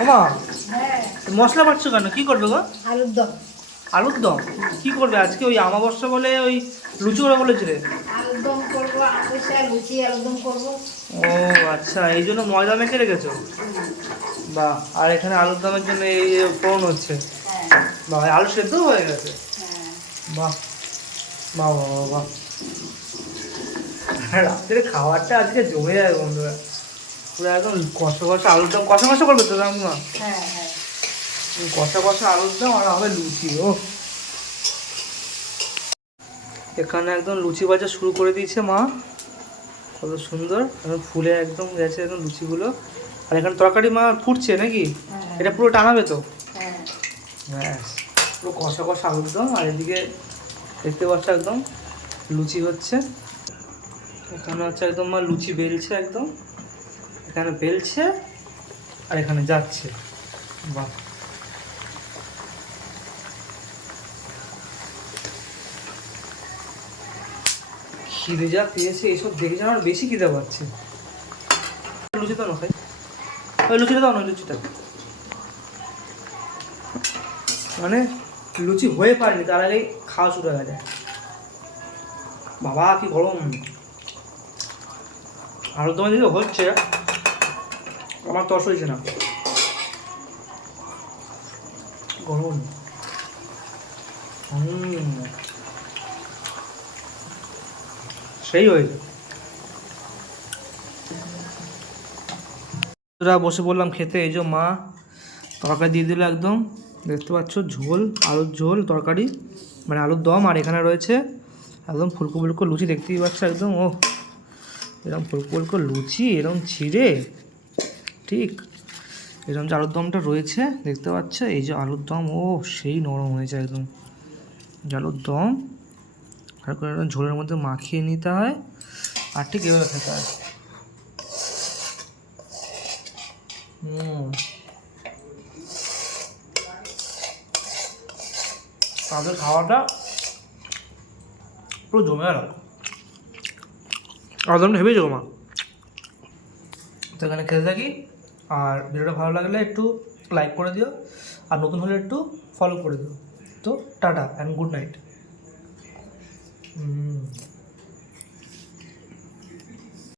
ওমা হ্যাঁ, মশলা বাটছো কেন? কি করবে গো? আলুর দম। আলুর দম? কি করবে আজকে? ওই আমাবস্যা বলে ওই লুচি করে বলেছিলে? আলুর দম করবো, আমাবস্যা লুচি আলুর দম করবো। ও আচ্ছা, এই জন্য ময়দা মেখে রেখেছো? বাহ। আর এখানে আলুর দমের জন্য এই ফোড়ন হচ্ছে? হ্যাঁ বাহ, আলু সেদ্ধ হয়ে গেছে? হ্যাঁ। বাহ বাহ বাহ বাহ বাহ। রাত্রে খাবারটা আজকে জমে যায় বন্ধুরা, পুরো একদম কষা কষা আলুর দম। কষা কষা করবে তো না? হ্যাঁ হ্যাঁ। কষা কষা আলুর দম আর হবে লুচি। ও এখানে একদম লুচি ভাজা শুরু করে দিয়েছে মা, কত সুন্দর একদম ফুলে একদম গেছে একদম লুচিগুলো। আর এখানে তরকারি মা ফুটছে নাকি? এটা পুরো টানাবে তো? হ্যাঁ ব্যাস, পুরো কষা কষা আলুর দম। আর এদিকে দেখতে পাচ্ছ একদম লুচি হচ্ছে। এখানে হচ্ছে একদম মা লুচি বেলছে একদম, এখানে বেলছে আর এখানে যাচ্ছে। বাহ, খিদে যা পেয়েছে এইসব দেখে যেন আর বেশি খিদে পাচ্ছে। লুচি তো না খাই, ওই লুচিটা দাও না, লুচিটা। মানে লুচি হয়ে পারেনি তার আগেই খাওয়া শুরু হয়ে যায়। বাবা কি গরম! আলুর দমে দিকে হচ্ছে, আমার তস হয়েছে না, গরম। সেই হয়েছে। তোরা বসে পড়লাম খেতে। এই যে মা তরকারি দিয়ে দিল একদম, দেখতে পাচ্ছ ঝোল, আলুর ঝোল তরকারি, মানে আলুর দম। আর এখানে রয়েছে একদম ফুলকো ফুলকো লুচি, দেখতেই পাচ্ছ একদম। ও এরকম ফুলকো ফুলকো লুচি এরকম ছিঁড়ে, ঠিক এরকম যে আলুর দমটা রয়েছে দেখতে পাচ্ছ। এই যে আলুর দম, ও সেই নরম হয়েছে একদম আলুর দম। আর করে ঝোলের মধ্যে মাখিয়ে নিতে হয়, আর ঠিক এভাবে খেতে হয়। তাদের খাওয়াটা পুরো জমে গেল, একদম ভেবেছো মা। তো এখানে খেতে থাকি। আর ভিডিওটা ভালো লাগলে একটু লাইক করে দিও, আর নতুন হলে একটু ফলো করে দিও। তো টাটা অ্যান্ড গুড নাইট।